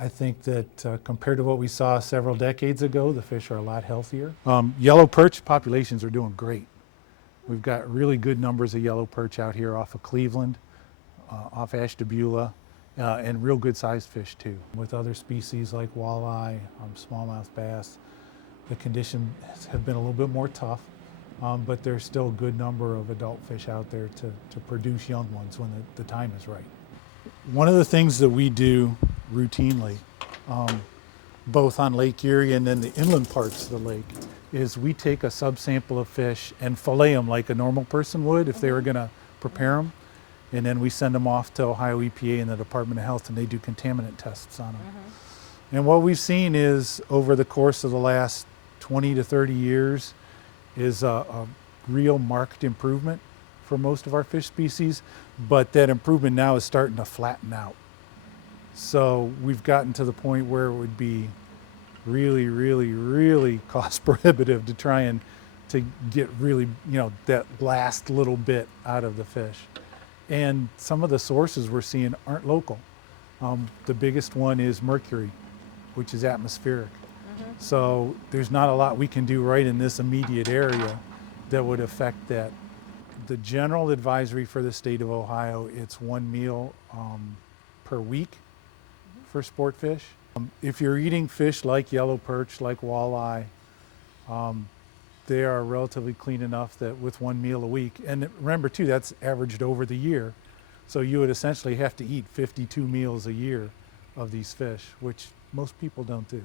I think that compared to what we saw several decades ago, the fish are a lot healthier. Yellow perch populations are doing great. We've got really good numbers of yellow perch out here off of Cleveland, off Ashtabula, and real good sized fish too. With other species like walleye, smallmouth bass, the conditions have been a little bit more tough, but there's still a good number of adult fish out there to produce young ones when the time is right. One of the things that we do routinely, both on Lake Erie and then the inland parts of the lake, is we take a subsample of fish and fillet them like a normal person would if they were going to prepare them, and then we send them off to Ohio EPA and the Department of Health, and they do contaminant tests on them. And what we've seen is over the course of the last 20 to 30 years is a real marked improvement for most of our fish species, but that improvement now is starting to flatten out. So we've gotten to the point where it would be really, really, really cost prohibitive to try and to get really, that last little bit out of the fish. And some of the sources we're seeing aren't local. The biggest one is mercury, which is atmospheric. So there's not a lot we can do right in this immediate area that would affect that. The general advisory for the state of Ohio, it's one meal per week for sport fish. If you're eating fish like yellow perch, like walleye, they are relatively clean enough that with one meal a week, and remember too, that's averaged over the year. So you would essentially have to eat 52 meals a year of these fish, which most people don't do.